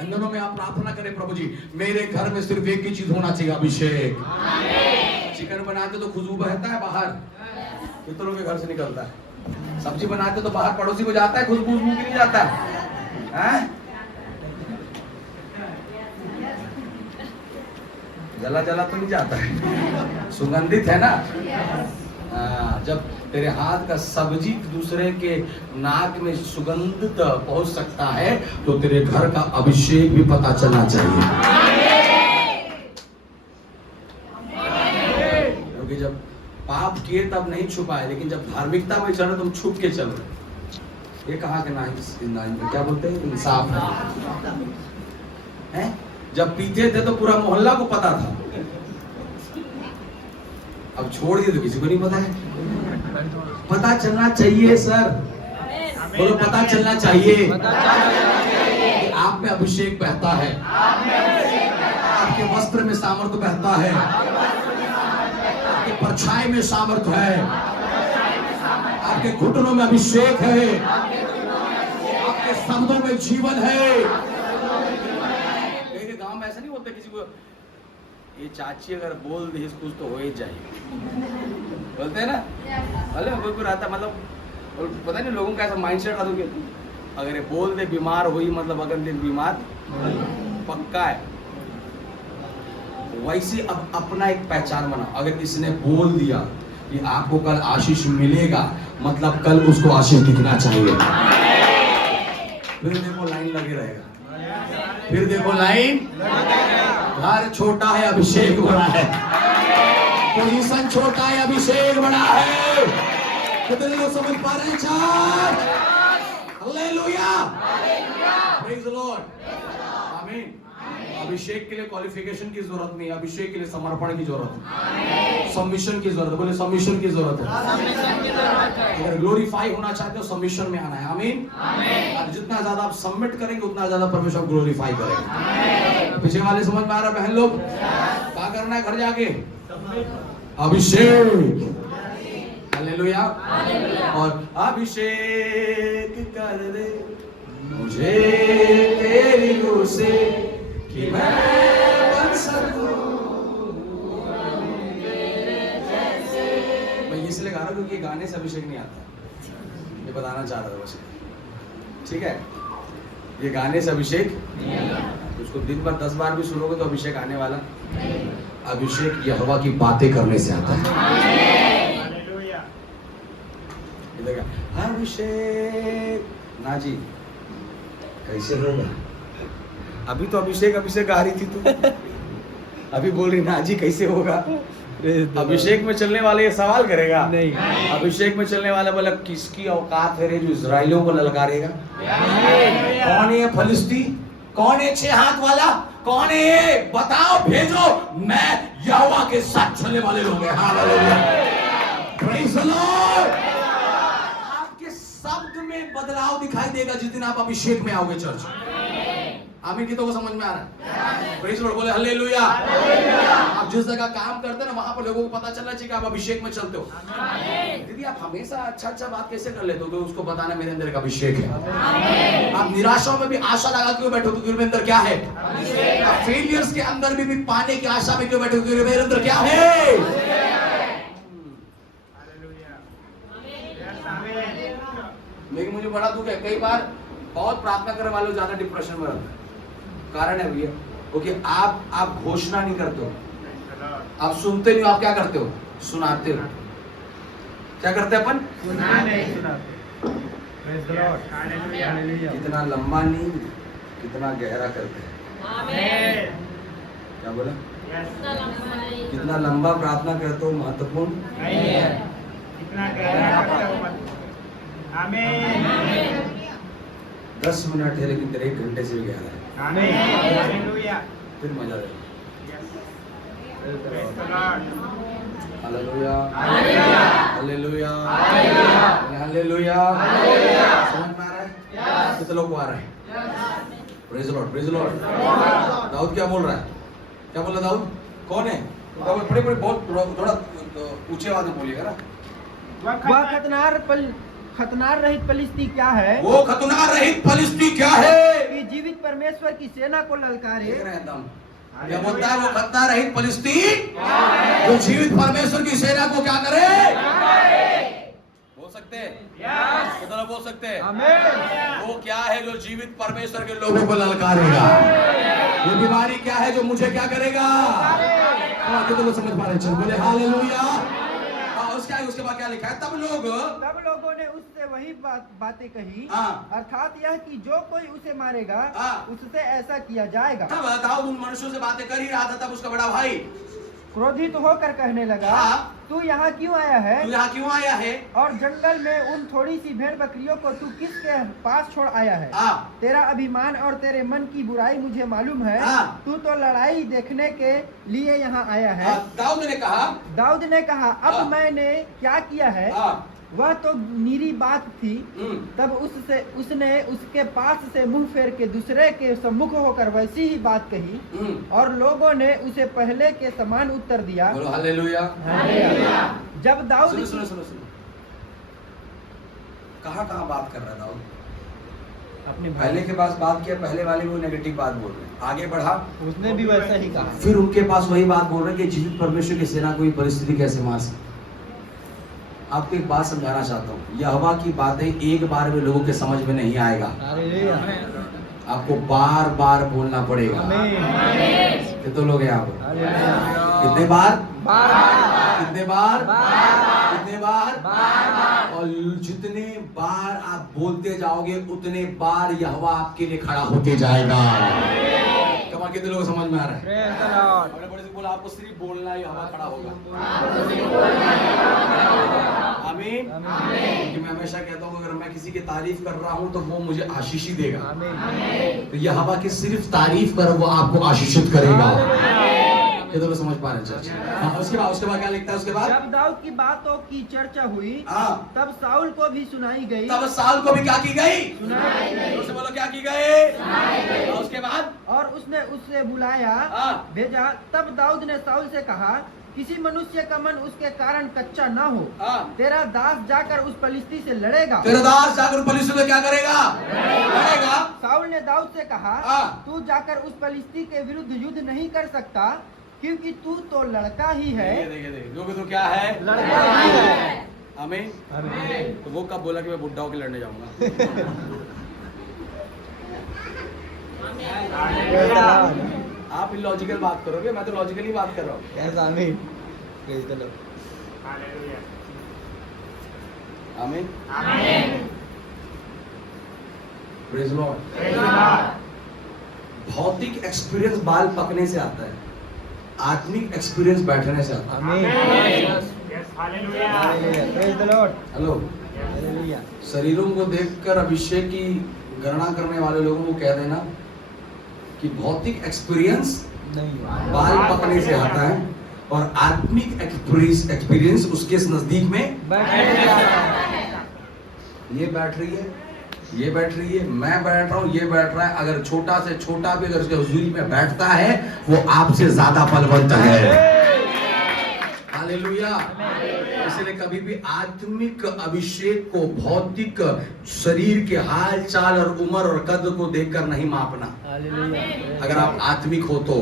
इन दिनों में आप प्रार्थना करें, प्रभु जी मेरे घर में सिर्फ एक ही चीज होना चाहिए, अभिषेक। चिकन बनाते तो खुशबू बहता है बाहर, कितनों के घर से निकलता है। सब्जी बनाते तो बाहर पड़ोसी को जाता है, खुशबू की नहीं जाता है? जला जला तो नहीं जाता है, सुगंधित है ना। जब तेरे हाथ का सब्जी दूसरे के नाक में सुगंधित पहुंच सकता है तो तेरे घर का अभिषेक भी पता चलना चाहिए। क्योंकि जब पाप किए तब नहीं छुपाए, लेकिन जब धार्मिकता में चलो तुम छुप के चलो। ये कहाँ के ना क्या बोलते हैं, इंसाफ है। जब पीते थे तो पूरा मोहल्ला को पता था, अब छोड़ दिए तो किसी को नहीं पता है। पता चलना चाहिए सर, बोलो पता चलना चाहिए कि आप में अभिषेक बहता है, आपके वस्त्र में सामर्थ्य बहता है, आपके परछाई में सामर्थ्य है, आपके घुटनों में अभिषेक है, आपके शब्दों में जीवन है। गांव में ऐसा नहीं होता किसी को ये चाची अगर बोल दे कुछ तो हो ही जाए, बोलते हैं ना। भले कोई रहता मतलब पता नहीं लोगों का ऐसा माइंडसेट रहता है, अगर ये बोल दे बीमार हुई मतलब अगले दिन बीमार पक्का है। वैसे अब अपना एक पहचान बनाओ। अगर किसी ने बोल दिया कि आपको कल आशीष मिलेगा, मतलब कल उसको आशीष दिखना चाहिए। फिर देखो लाइन लगे रहेगा। फिर देखो लाइन, घर छोटा है अभिषेक बड़ा है, पोजीशन छोटा है अभिषेक बड़ा है। कितने लोग समझ पा रहे हैं? हालेलुया, प्रेज द लॉर्ड, आमीन। अभिषेक के लिए क्वालिफिकेशन की जरूरत नहीं, अभिषेक के लिए समर्पण की जरूरत है, सबमिशन की जरूरत है। बोले सबमिशन की जरूरत है। अगर ग्लोरीफाई होना चाहते हो सबमिशन में आना है, आमीन। और जितना ज्यादा आप सबमिट करेंगे उतना ज्यादा परमेश्वर ग्लोरीफाई करेंगे। पीछे वाले समझ में आ रहा बहन लोग? क्या करना है घर जाके? अभिषेक, हालेलुया। और अभिषेक कर दे मुझे तेरी लू से कि मैं बन सकूं। मैं इसलिए गा रहा हूं क्योंकि गाने से अभिषेक नहीं आता, ये बताना चाह रहा था बस। ठीक है, ये गाने से अभिषेक नहीं आता। उसको दिन भर 10 बार भी सुनोगे तो अभिषेक आने वाला। अभिषेक यहोवा की बातें करने से आता है। अभिषेक ना जी कैसे होगा? अभी तो अभिषेक आ रही थी तू, अभी बोल रही ना जी कैसे होगा? अभिषेक में चलने वाले ये सवाल करेगा नहीं। अभिषेक में चलने वाला बोला किसकी औकात है रे जो इजराइलियों को ललकारेगा? कौन है फलिस्ती? कौन है 6 हाथ वाला? कौन है ये? बताओ, भेजो, मैं यहोवा के साथ चलने वाले लोग हैं। Hallelujah, praise the Lord. आपके शब्द में बदलाव दिखाई देगा जिस दिन आप अभिषेक में आओगे चर्च। आमीन। की तो समझ में आ रहा है? प्रेज द लॉर्ड, बोले हालेलुया। आप जिस जगह काम करते हैं ना वहां पर लोगों को पता चलना चाहिए कि आप अभिषेक में चलते हो। दीदी आप हमेशा अच्छा बात कैसे कर लेते हो? तो उसको बताना मेरे अंदर एक अभिषेक है। आप निराशाओं में भी आशा लगा क्यों बैठे हो? क्योंकि मेरे अंदर क्या है? आप फेलियर्स के अंदर भी पाने की आशा में क्यों बैठे हो? क्योंकि मेरे अंदर क्या है? लेकिन मुझे बड़ा दुख है, कई बार बहुत प्रार्थना करने वाले ज्यादा डिप्रेशन में रहते हैं। कारण है भैया क्योंकि आप घोषणा नहीं करते हो, आप सुनते नहीं हो, आप क्या करते हो? सुनाते हो। क्या करते हैं अपन? कितना लंबा नहीं कितना गहरा करते हैं। क्या बोला? कितना लंबा प्रार्थना करते हो महत्वपूर्ण नहीं है, कितना गहरा करते हो। आमीन। 10 मिनट है लेकिन तेरे 1 घंटे से भी गहरा है। आमीन। फिर मजा आएगा। Hallelujah, hallelujah, hallelujah. समझ में आ रहा है? कितने लोग को आ रहा है? Praise the lord, praise the lord. Dawood क्या बोल रहा है? क्या बोल रहा है दाऊद? कौन है? बड़े बहुत थोड़ा ऊंचे आवाज में बोलिएगा ना। वह खतनार रहित फलिस्ती क्या है? वो खतनार रहित फलिस्ती क्या है? कि जीवित परमेश्वर की सेना को ललकारे। क्या बोलता है? वो खतनार रहित फलिस्ती जो जीवित परमेश्वर की सेना को क्या करे? बोल सकते हैं? कितना बोल सकते हैं? आमीन। वो क्या है जो जीवित परमेश्वर के लोगों को ललकारेगा? वो बीमारी क्या है जो मुझे क्या करेगा? कितना समझ पा रहे? बोले हालेलुया। उसके बाद क्या लिखा है? तब लोगों ने उससे वही बातें कही, अर्थात यह कि जो कोई उसे मारेगा उससे ऐसा किया जाएगा। तब दाऊद उन मनुष्यों से बातें कर ही रहा था, तब उसका बड़ा भाई क्रोधित होकर कहने लगा, तू यहाँ क्यों आया है? तू यहाँ क्यों आया है? और जंगल में उन थोड़ी सी भेड़ बकरियों को तू किसके पास छोड़ आया है? तेरा अभिमान और तेरे मन की बुराई मुझे मालूम है। तू तो लड़ाई देखने के लिए यहाँ आया है। दाऊद ने कहा अब मैंने क्या किया है? वह तो निरी बात थी। तब उसने उसके पास से मुंह फेर के दूसरे के सम्मुख होकर वैसी ही बात कही और लोगों ने उसे पहले के समान उत्तर दिया। हालेलुया। जब दाऊद सुनो कहाँ बात कर रहा है दाऊद? अपने पहले के पास बात किया, पहले वाले वो नेगेटिव बात बोल रहे हैं, आगे बढ़ा उसने भी वैसा ही कहा, फिर उनके पास वही बात बोल रहे हैं कि जीवित परमेश्वर की सेना कोई परिस्थिति कैसे मार सकती। आपको एक बात समझाना चाहता हूँ, यहोवा की बातें एक बार में लोगों के समझ में नहीं आएगा, आपको बार बार बोलना पड़ेगा। कितने लोग हैं यहाँ पर? कितने बार? कितने बार? कितने बार? और जितने बार आप बोलते जाओगे उतने बार यहोवा आपके लिए खड़ा होते जाएगा। कमाल, कितने लोग समझ में आ रहा है? बड़े बड़े से बोला, आपको सिर्फ बोलना है, यहोवा खड़ा होगा। आमीन। क्योंकि मैं हमेशा कहता हूँ अगर मैं किसी की तारीफ कर रहा हूँ तो वो मुझे आशीष ही देगा। तो यहोवा की सिर्फ तारीफ करो, वो आपको आशीषित करेगा। ये तो समझ पा रहे हैं। उसके बाद क्या लिखता है? उसके बाद जब दाऊद की बातों की चर्चा हुई तब साउल को भी सुनाई गई। तब साउल को भी क्या की गई? सुनाई गई। उससे बोलो क्या की गई? उसके बाद और उसने उससे बुलाया, भेजा। तब दाऊद ने साउल से कहा, किसी मनुष्य का मन उसके कारण कच्चा ना हो। तेरा दास जाकर उस पलिश्ती से लड़ेगा। तेरा दास जाकर उस पलिश्ती से क्या करेगा? लड़ेगा। साउल ने दाऊद से कहा, तू जाकर उस पलिश्ती के विरुद्ध युद्ध नहीं कर सकता, क्योंकि तू तो लड़का ही है। देखिए जो तो क्या है? लड़का ही है। आमीन। तो वो कब बोला कि मैं बुढ़ा होकर लड़ने जाऊंगा? आप इलॉजिकल बात करोगे, मैं तो लॉजिकली बात कर रहा हूँ। आमीन। आमीन। Praise Lord. भौतिक एक्सपीरियंस बाल पकने से आता है, आत्मिक एक्सपीरियंस बैठने से आता है। हेलो, शरीरों को देखकर अभिषेक की गणना करने वाले लोगों को कह देना कि भौतिक एक्सपीरियंस बाल पकने से आता है और आत्मिक एक्सपीरियंस उसके नजदीक में ये बैठ रही है, ये बैठ रही है, मैं बैठ रहा हूँ, ये बैठ रहा है। अगर छोटा से छोटा भी अगर उसके हुजूरी में बैठता है वो आपसे ज्यादा बलवंत है। हालेलुया। इसलिए कभी भी आत्मिक अभिषेक को भौतिक शरीर के हाल चाल और उम्र और कद को देखकर नहीं मापना। अगर आप आत्मिक हो तो,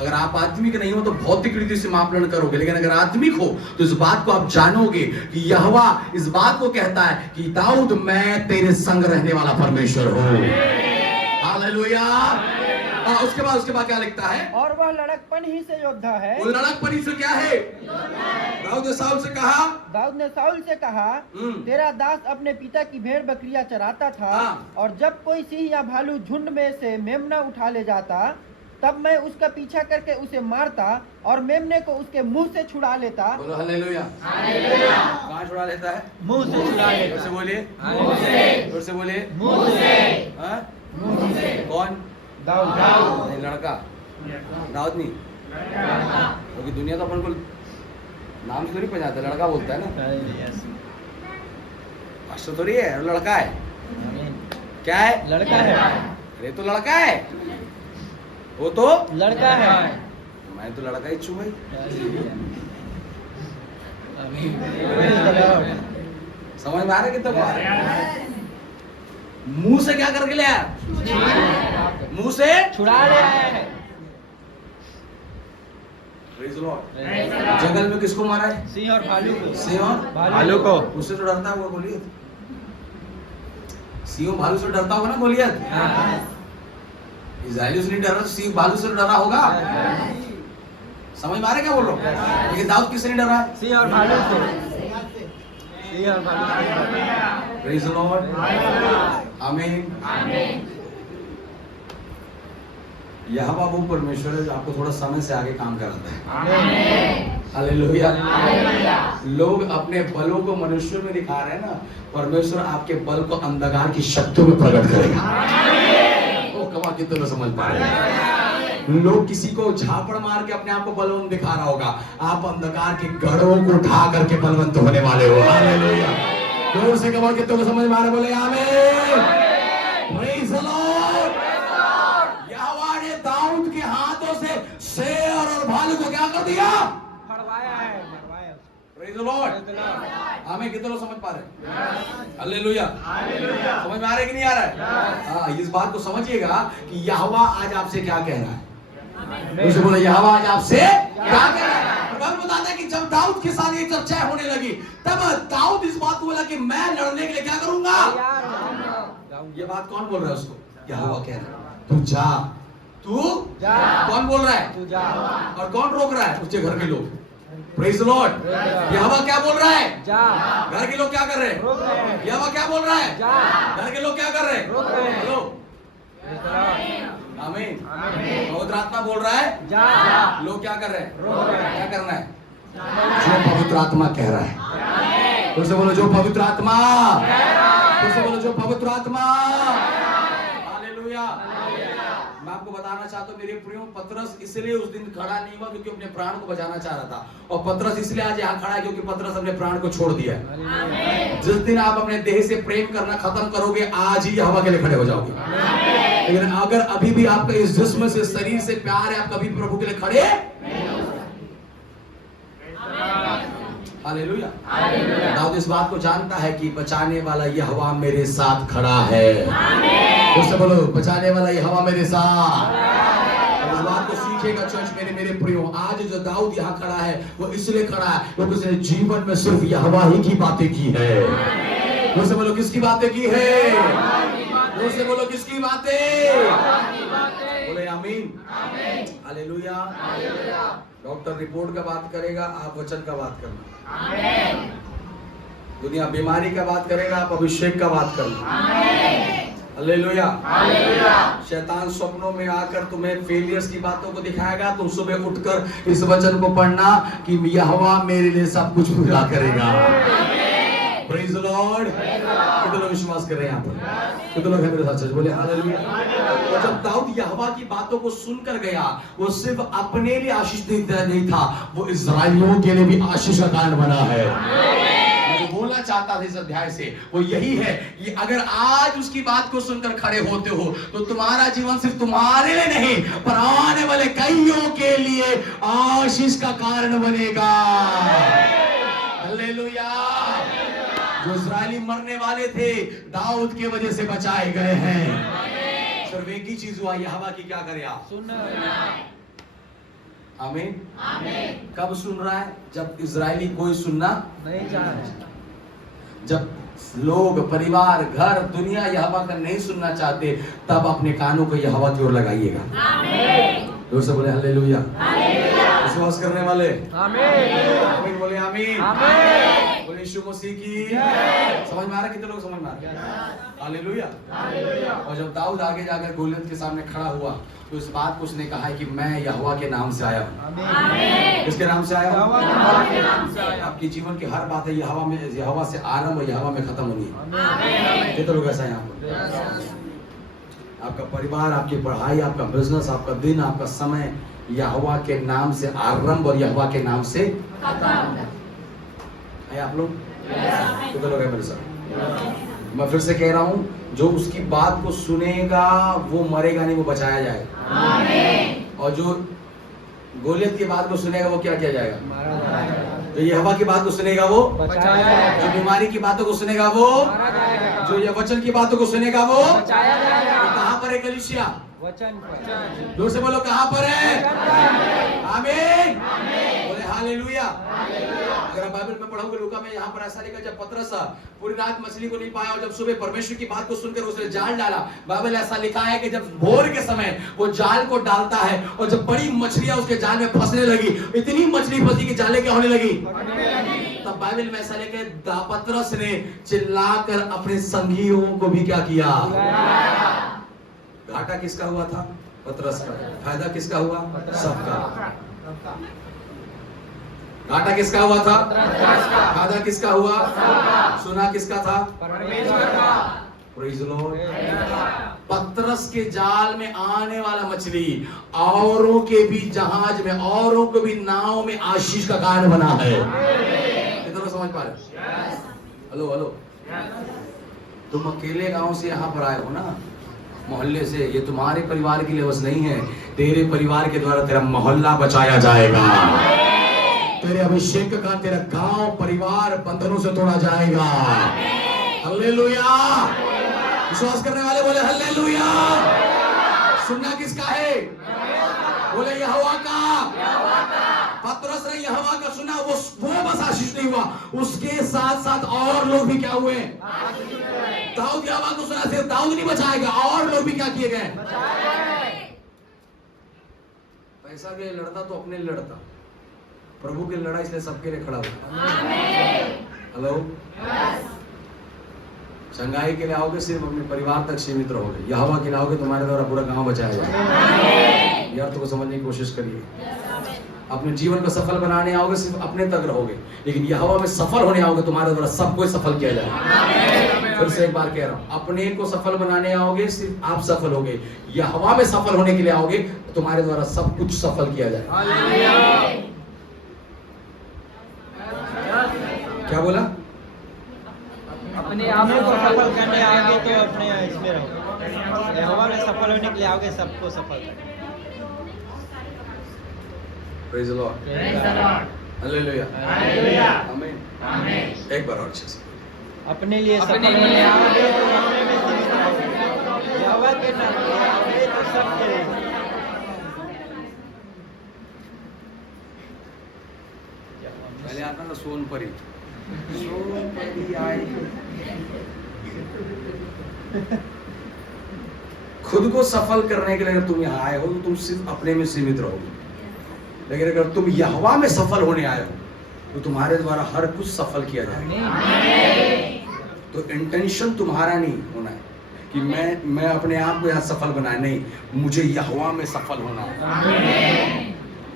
अगर आप आत्मिक नहीं हो तो भौतिक रीति से मापन करोगे, लेकिन अगर आत्मिक हो तो इस बात को आप जानोगे कि यहोवा इस बात को कहता है कि दाऊद मैं तेरे संग रहने वाला परमेश्वर हूँ। हालेलुया। उसके बाद क्या लिखता है? और वह लड़कपन ही से योद्धा है। वो लड़कपन ही से क्या है? दाऊद ने साउल से कहा, तेरा दास अपने पिता की भेड़ बकरियां चराता था, और जब कोई सिंह या भालू झुंड में से मेमना उठा ले जाता तब मैं उसका पीछा करके उसे मारता और मेमने को उसके मुंह से छुड़ा लेता। बोलो हालेलुया। कहाँ छुड़ा लेता है? मुंह से छुड़ा लेता। फिर से बोलिए, फिर से बोलिए। मुंह से। कौन? दाऊद। लड़का दाऊद नहीं, क्योंकि दुनिया तो अपन को नाम से थोड़ी पहचानता, लड़का बोलता है ना। पास्टर थोड़ी है, लड़का है। क्या है? लड़का है। अरे तो लड़का है, वो तो लड़का है। मैं तो लड़का ही छू भाई। समझ में आ रहा है? कितना मुंह से क्या करके ले आया? मुंह से छुड़ा ले आया। जंगल में किसको मारा है? सिंह और भालू को। सिंह और भालू को। उससे तो डरता होगा, बोलिए। सिंह भालू से डरता होगा ना, बोलिए। इज़राइली से नहीं डरा तो सिंह भालू से डरा होगा। समझ में आ रहा है क्या बोल रहा हूँ? लेकिन दाऊद किससे नहीं डरा? सिंह और भालू से। सिंह और भालू। Praise the Lord. आमीन। यहोवा वो परमेश्वर है जो आपको थोड़ा समय से आगे काम कराता है। हालेलुया। लोग अपने बलों को मनुष्य में दिखा रहे हैं ना, परमेश्वर आपके बल को अंधकार की शक्तियों में प्रकट करेगा। ओ कमा कितने लोग समझ पा रहे हैं? लोग किसी को झापड़ मार के अपने आप को बलवंत दिखा रहा होगा, आप अंधकार के गढ़ों को उठा करके बलवंत होने वाले हो। हालेलुया। जोर से कमा कितने लोग समझ में आ रहे? बोले आमीन। Praise the Lord. यहोवा ने दाऊद के हाथों से शेर और भालू को क्या कर दिया? फड़वाया है। Praise the Lord. हमें कितने लोग समझ पा रहे हैं? हालेलुया। समझ में आ रहा है कि नहीं आ रहा है? हाँ, इस बात को समझिएगा कि यहोवा आज आपसे क्या कह रहा है। मुझे बोले यहोवा आज आपसे क्या कह रहा है? बाइबल बताता है कि जब दाऊद के साथ ये चर्चा होने लगी तब दाऊद इस बात को बोला कि मैं लड़ने के लिए क्या करूंगा? ये बात कौन बोल रहा है उसको? यहोवा कह रहा है तू जा, तू जा। कौन बोल रहा है? तू जा। और कौन रोक रहा है? उसके घर के लोग। Praise Lord. यहोवा क्या बोल रहा है? घर के लोग क्या कर रहे हैं? यहोवा क्या बोल रहा है? घर के लोग क्या कर रहे हैं? हेलो, आमीन। पवित्र आत्मा बोल रहा है, लोग क्या कर रहे हैं? क्या करना है? जो पवित्र आत्मा कह रहा है। तो से बोलो जो पवित्र आत्मा, तो से बोलो जो पवित्र आत्मा। हालेलुया। मैं आपको बताना चाहता हूँ मेरे प्रियो, पतरस इसलिए उस दिन खड़ा नहीं हुआ क्योंकि अपने प्राण को बचाना चाह रहा था, और पतरस इसलिए आज यहाँ खड़ा है क्योंकि पतरस अपने प्राण को छोड़ दिया है। जिस दिन आप अपने देह से प्रेम करना खत्म करोगे, आज ही हवा के लिए खड़े हो जाओगे। लेकिन अगर अभी भी आपका इस जिस्म से, शरीर से प्यार है, आप कभी प्रभु के लिए खड़े। हालेलुया। दाऊद इस बात को जानता है कि बचाने वाला यहोवा मेरे साथ खड़ा है। उससे बोलो बचाने वाला यहोवा मेरे साथ। इस बात को सीखेगा चर्च मेरे प्रियो। आज जो दाऊद यहाँ खड़ा है वो इसलिए खड़ा है क्योंकि उसने जीवन में सिर्फ यहोवा ही की बातें की है। उससे बोलो किसकी बातें की है? उससे बोलो किसकी बातें? बोले आमीन। हालेलुया। डॉक्टर रिपोर्ट का बात करेगा, आप वचन का बात करना। दुनिया बीमारी का बात करेगा, आप अभिषेक का बात करना। हालेलुया। शैतान सपनों में आकर तुम्हें फेलियर्स की बातों को दिखाएगा, तुम सुबह उठकर इस वचन को पढ़ना कि यहोवा मेरे लिए सब कुछ पूरा करेगा। Praise the Lord. कितने लोग विश्वास कर रहे हैं यहाँ पर? कितने लोग हैं मेरे साथ सच बोले हालेलुया। और जब दाऊद यहोवा की बातों को सुनकर गया, वो सिर्फ अपने लिए आशीष नहीं था, वो इस्राएलियों के लिए भी आशीष का कारण बना है। मैं जो बोलना चाहता था इस अध्याय से वो यही है कि अगर आज उसकी बात को सुनकर खड़े होते हो तो तुम्हारा जीवन सिर्फ तुम्हारे लिए नहीं पर आने वाले कईयों के लिए आशीष का कारण बनेगा। हालेलुया। जो इस्राएली मरने वाले थे दाऊद के वजह से बचाए गए हैं। सिर्फ एक ही चीज हुआ, यहोवा की क्या करे आप? सुनना। आमीन। कब सुन रहा है? जब इस्राएली कोई सुनना नहीं चाह रहा। जब लोग, परिवार, घर, दुनिया यहोवा का नहीं सुनना चाहते, तब अपने कानों को यहोवा की ओर लगाइएगा। जोर से बोले हालेलुया। विश्वास करने वाले आमीन बोले आमीन। बोले यीशु मसीह की। समझ में आ रहा? कितने लोग समझ में आ रहा? हालेलुया। और जब दाऊद आगे जाकर गोलियत के सामने खड़ा हुआ तो इस बात को उसने कहा है कि मैं यहोवा के नाम से आया हूँ। किसके नाम से आया हूँ? आपकी जीवन की हर बात है यहोवा से आरंभ और यहोवा में खत्म होनी है। कितने लोग ऐसा यहाँ पर? आपका परिवार, आपकी पढ़ाई, आपका बिजनेस, आपका दिन, आपका समय यहोवा के नाम से आरंभ और यहोवा के नाम से खत्म है। आप लोग कितने लोग हैं मेरे साथ? मैं फिर से कह रहा हूँ, जो उसकी बात को सुनेगा वो मरेगा नहीं, वो बचाया जाएगा। और जो गोलियत की बात को सुनेगा वो क्या किया जाएगा? जो यहोवा की बात को सुनेगा वो बचाया जाएगा। जो बीमारी की बातों को सुनेगा वो, जो ये वचन की बातों को सुनेगा वो बचाया जाएगा। कहाँ पर है कलीसिया? वचन। जोर से बोलो कहाँ पर है? आमीन। बोले हालेलुया। अगर आप बाइबल में पढ़ोगे लूका में, यहाँ पर ऐसा लिखा जब पतरस पूरी रात मछली को नहीं पाया और जब सुबह परमेश्वर की बात को सुनकर उसने जाल डाला, बाइबल ऐसा लिखा है कि जब भोर के समय वो जाल को डालता है और जब बड़ी मछलियां उसके जाल में फंसने लगी, इतनी मछली फंसी कि जाले क्या होने लगी, तब बाइबल में ऐसा लिखा पतरस ने चिल्लाकर अपने संगियों को भी क्या किया? घाटा किसका हुआ था? पतरस का। फायदा किसका हुआ? सबका। घाटा किसका हुआ था? फायदा किसका हुआ? सुना किसका था? परमेश्वर का। Praise the Lord. पतरस के जाल में आने वाला मछली औरों के भी जहाज में, औरों को भी नाव में आशीष का कारण बना है। कितना समझ पा रहे? Hello hello. तुम अकेले गांव से यहाँ पर आए हो ना, मोहल्ले से, ये तुम्हारे परिवार के लिए बस नहीं है, तेरे परिवार के द्वारा तेरा मोहल्ला बचाया जाएगा। तेरे अभिषेक का तेरा गांव, परिवार बंधनों से तोड़ा जाएगा। हालेलुया। विश्वास करने वाले बोले हालेलुया। सुनना किसका है? बोले यहोवा का। पतरस ने यहोवा का सुना, वो बस आशीष नहीं हुआ, उसके साथ साथ और लोग भी क्या हुए? दाऊद यहोवा को सुना, सिर्फ दाऊद नहीं बचाएगा, और लोग भी क्या किए गए? पैसा के लड़ता तो अपने लड़ता, प्रभु की लड़ाई इसलिए सबके लिए खड़ा हुआ। हेलो, चंगाई के लिए आओगे सिर्फ अपने परिवार तक सीमित रहोगे, यहोवा के लिए आओगे तुम्हारे द्वारा पूरा गांव बचाया जाएगा। ये अर्थ को समझने की कोशिश करिए। अपने जीवन को सफल बनाने आओगे सिर्फ अपने तक रहोगे, लेकिन यहोवा में सफल होने आओगे तुम्हारे द्वारा सबको सफल किया जाएगा। फिर से एक बार कह रहा हूं, अपने को सफल बनाने आओगे सिर्फ आप सफल होगे, यहोवा में सफल होने के लिए आओगे तो तुम्हारे द्वारा सब कुछ सफल किया जाएगा। क्या बोला? अपने आप को सफल करने आओगे तो अपने इसमें रहोगे, यहोवा में सफल होने के लिए आओगे सबको सफल करेंगे। Praise the Lord. Praise the Lord. Hallelujah. Hallelujah. Amen. Amen. एक बार और अच्छे से। अपने लिए सफल होने आओगे तो अपने में सीमित रहोगे, यहोवा के नाम में आओगे तो सब करेंगे। पहले आता था सोनपरी, सोनपरी आई। खुद को सफल करने के लिए अगर तुम यहाँ आए हो तो तुम सिर्फ अपने में सीमित रहोगे, लेकिन अगर तुम यहोवा में सफल होने आए हो तो तुम्हारे द्वारा हर कुछ सफल किया जाएगा। तो इंटेंशन तुम्हारा नहीं होना है कि मैं अपने आप को यहाँ सफल बनाए, नहीं, मुझे यहोवा में सफल होना है।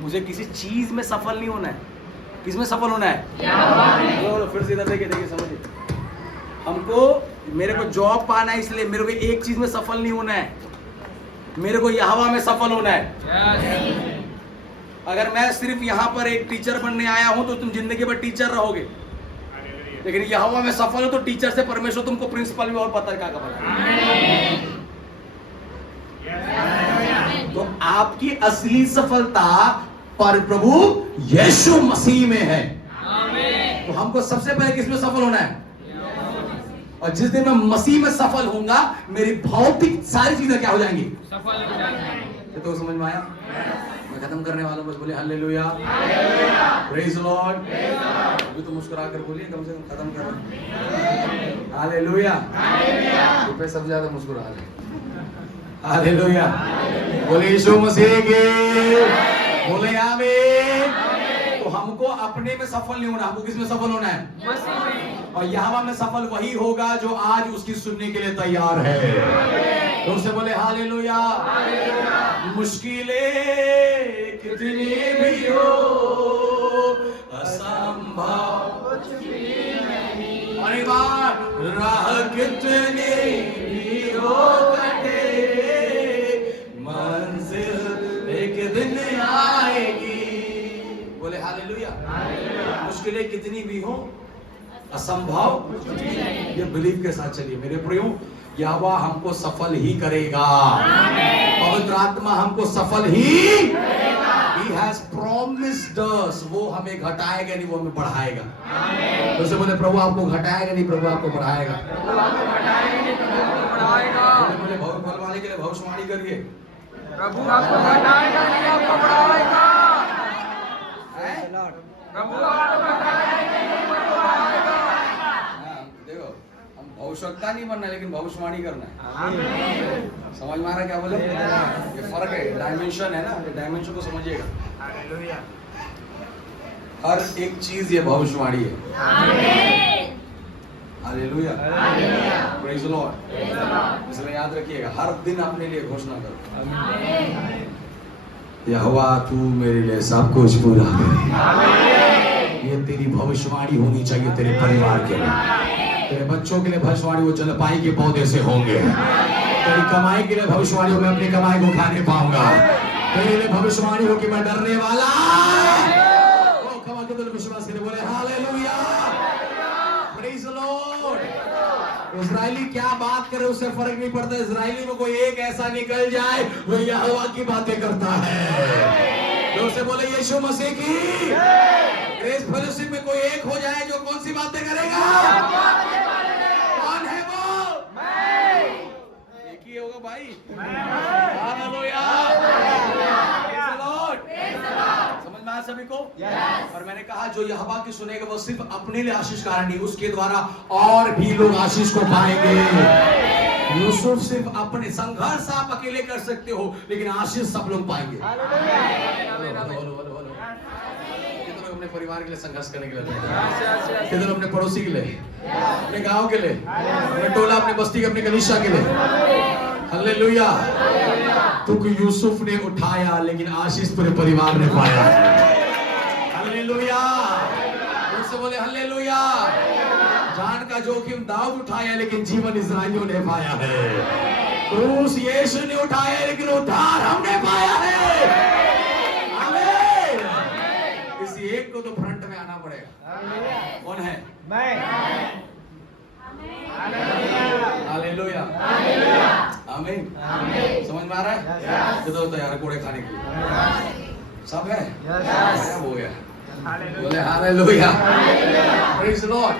मुझे किसी चीज में सफल नहीं होना है। किस में सफल होना है? यहोवा। फिर से इधर देखिए समझिए, हमको मेरे को जॉब पाना है, इसलिए मेरे को एक चीज में सफल नहीं होना है, मेरे को यहोवा में सफल होना है। अगर मैं सिर्फ यहाँ पर एक टीचर बनने आया हूं तो तुम जिंदगी भर टीचर रहोगे, लेकिन यहोवा में सफल हो तो टीचर से परमेश्वर तुमको प्रिंसिपल भी और पत्रकार का बना। तो आपकी असली सफलता पर प्रभु यीशु मसीह में है। तो हमको सबसे पहले किसमें सफल होना है? और जिस दिन मैं मसीह में सफल होऊंगा मेरी भौतिक सारी चीजें क्या हो जाएंगी? सफल हो जाएंगी। तो समझ में आया? मैं खत्म करने वाला हूं, बस बोले हालेलुया, प्रेज द लॉर्ड। अभी तो मुस्कुरा कर बोलिए, कम से कम खत्म कर रहे हैं। हालेलुया, पे सब ज्यादा मुस्कुरा रहे। हालेलुया, बोले यीशु मसीह के, बोले आमीन। तो हमको अपने में सफल नहीं होना, हमको किस में सफल होना है? मसीह में। और यहोवा में सफल वही होगा जो आज उसकी सुनने के लिए तैयार है। तो उससे बोले हालेलुया। मुश्किलें कितनी भी हो, असंभव कुछ भी नहीं, अरे बार राह कितनी भी हो कटे, मंजिल एक दिन आएगी। बोले हालेलुया। मुश्किलें कितनी भी हो, असंभव ये बिलीव के साथ चलिए मेरे प्रियो, यहोवा हमको सफल ही करेगा। पवित्र आत्मा हमको सफल ही करेगा। He has promised us, वो हमें घटाएगा नहीं, वो हमें बढ़ाएगा। तो से बोले प्रभु आपको घटाएगा नहीं, प्रभु आपको बढ़ाएगा। बोले भविष्य वाले के लिए भविष्यवाणी करिए, प्रभु आपको घटाएगा नहीं, आपको बढ़ाएगा। प्रभु आपको घटाएगा नहीं, आपको बढ़ाएगा। देखो, हम भविष्यवक्ता नहीं बनना, लेकिन भविष्यवाणी करना है। समझ में आ रहा क्या बोले? ये फर्क है, डायमेंशन है ना, डायमेंशन को समझिएगा। हर एक चीज ये भविष्यवाणी है। Hallelujah, praise the Lord. इसलिए याद रखिएगा, हर दिन अपने लिए घोषणा करो, यहोवा तू मेरे लिए सब कुछ पूरा करे। ये तेरी भविष्यवाणी होनी चाहिए तेरे परिवार के लिए, तेरे बच्चों के लिए भविष्यवाणी वो जलपाई के पौधे से होंगे। तेरी कमाई के लिए भविष्यवाणी हो, मैं अपनी कमाई को खाने पाऊंगा। तेरे लिए भविष्यवाणी हो कि मैं डरने वाला विश्वास करें, बोले हालेलुया, प्रेज द लॉर्ड। इस्राएली क्या बात करे उससे फर्क नहीं पड़ता, इस्राएली में कोई एक ऐसा निकल जाए वो यहोवा की बातें करता है। तो उसे बोले यीशु मसीह की ग्रेस फेलोशिप में कोई एक हो जाए जो कौन सी बातें करेगा? कौन है वो? एक ही होगा भाई। हालेलुया, समझ में आया सभी को? और मैंने कहा जो यहोवा की सुनेगा वो सिर्फ अपने लिए आशीष कारण नहीं, उसके द्वारा और भी लोग आशीष को पाएंगे। यूसुफ सिर्फ अपने संघर्ष आप अकेले कर सकते हो, लेकिन आशीष सब लोग पाएंगे। अपने परिवार के लिए संघर्ष करने के लिए तैयार? किधर अपने पड़ोसी के लिए, अपने गांव के लिए, अपने टोला, अपने बस्ती के, अपने कलीसिया के लिए? हालेलुया। तुझको यूसुफ ने उठाया लेकिन आशीष पूरे परिवार ने पाया। हालेलुया। उससे बोले हालेलुया। जान का जोखिम दाऊद उठाया लेकिन जीवन इस्राएलियों ने पाया है। क्रूस यीशु ने उठाया लेकिन उद्धार हमने पाया है। आमीन। किसी एक को तो फ्रंट में आना पड़ेगा। कौन है? मैं। हालेलुया। आमीन। समझ में आ रहा है? तो तैयार है कोड़े खाने के लिए? सब है? हो गया। बोले हालेलुया। Praise the Lord.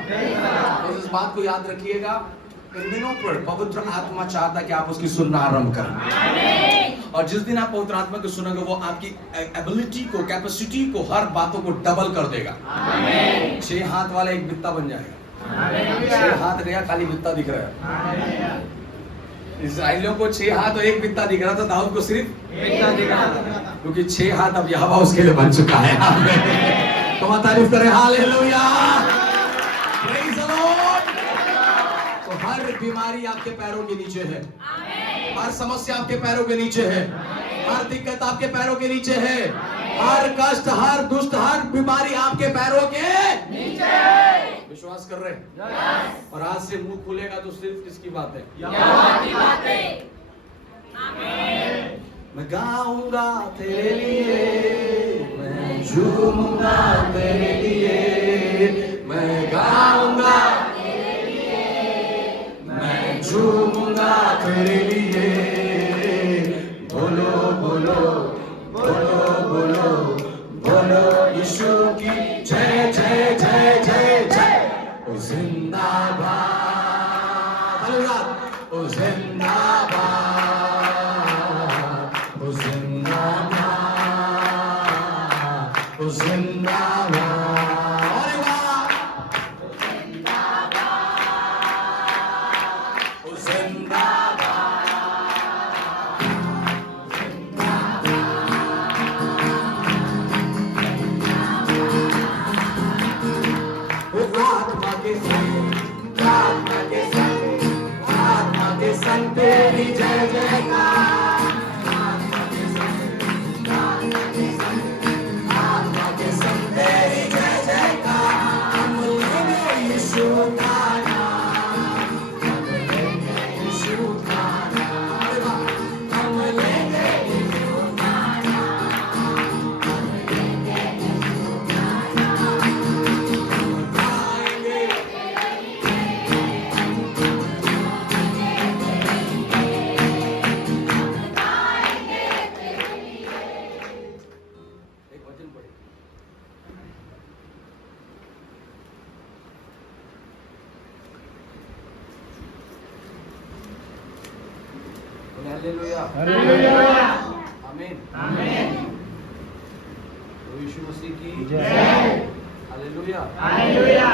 तो इस बात को याद रखिएगा, इन दिनों पर पवित्र आत्मा चाहता है कि आप उसकी सुनना आरंभ करें। और जिस दिन आप पवित्र आत्मा को सुनेंगे वो आपकी एबिलिटी को, कैपेसिटी को, हर बातों को डबल कर देगा। 6 हाथ वाला एक बित्ता बन जाएगा। 6 हाथ गया, खाली बित्ता दिख रहा है। इस्राएलियों को 6 हाथ और एक बित्ता दिख रहा था, दाऊद को सिर्फ बित्ता दिख रहा था, क्योंकि 6 हाथ अब यहोवा उसके लिए बन चुका है। तो तारीफ करें हालेलुया। Praise the Lord. तो हर बीमारी आपके पैरों के नीचे है, हर समस्या आपके पैरों के नीचे है, हर दिक्कत आपके पैरों के नीचे है, हर कष्ट, हर दुष्ट, हर बीमारी आपके पैरों के नीचे। विश्वास कर रहे हैं? और आज से मुंह खुलेगा तो सिर्फ किसकी बात है? यहोवा की बात है। आमीन। मैं गाऊंगा तेरे लिए, मैं झूमूंगा तेरे लिए, मैं गाऊंगा तेरे लिए, मैं झूमूंगा तेरे लिए। बोलो बोलो बोलो बोलो बोलो यीशु की जय जय जय जय जय। ओ जिंदाबाद, ओ जिंदाबाद, ओ जिंदाबाद, ओ जिंदाबाद। अरे वाह, ओ जिंदाबाद, ओ जिंदाबाद। आत्मा के संग, आत्मा के संग, आत्मा के संग तेरी जय जयकार। आत्मा के संग, आत्मा के संग, आत्मा के संग तेरी जय जयकार। हम लेंगे यीशु का नाम, हम लेंगे यीशु का नाम, हम लेंगे यीशु का नाम, हम लेंगे यीशु का नाम। हालेलुया, हालेलुया, आमीन, आमीन। यीशु मसीह की जय। Hallelujah, hallelujah.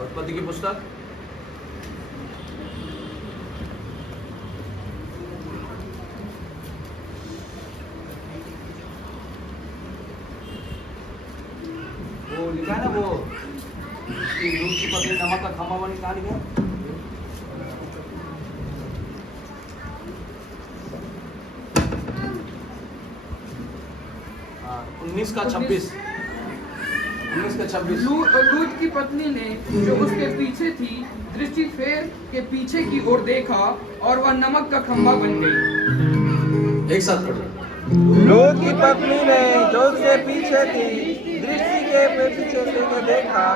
उत्पत्ति की पुस्तक वो लिखा है ना, वो लूत की पत्नी नमक का खम्भा बनी, कहाँ लिखा है? 19 का 26। लूत की पत्नी ने जो उसके पीछे थी दृष्टि फेर के पीछे की ओर देखा और वह नमक का खंभा बन गई। एक साथ पढ़ो। लूत की पत्नी ने जो उसके पीछे थी दृष्टि के पीछे से देखा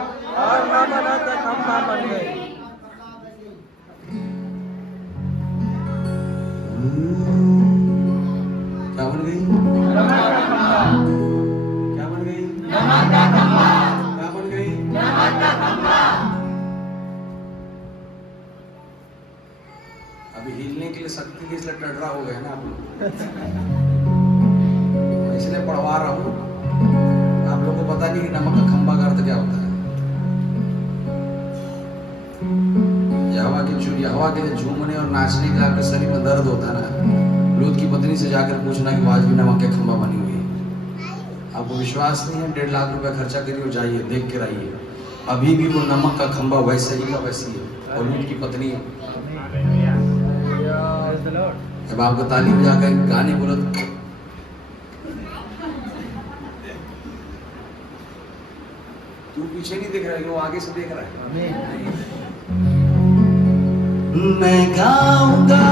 और नमक का खंभा बन गई। क्या बन गई? क्या बन गई? क्या बन गई? अभी हिलने के लिए शक्ति की, इसलिए टटरा हो गए ना आप लोग। इसलिए पढ़वा रहा हूँ, आप लोगों को पता नहीं कि नमक का खंभा का अर्थ क्या होता है। हवा के झूमने और नाचने के आपके शरीर में दर्द होता है ना, लूत की पत्नी से जाकर पूछना कि आज भी नमक के खंबा बनी हुई है। आपको विश्वास नहीं है, 1.5 लाख रुपया खर्चा करिए, जाइए देख के आइए, अभी भी वो नमक का खंबा वैसे ही का वैसी है और लूत की पत्नी है। अब आपको ताली बजाकर गाने बोलो तू पीछे नहीं देख रहा है, वो आगे से देख रहा है। मैं गाऊंगा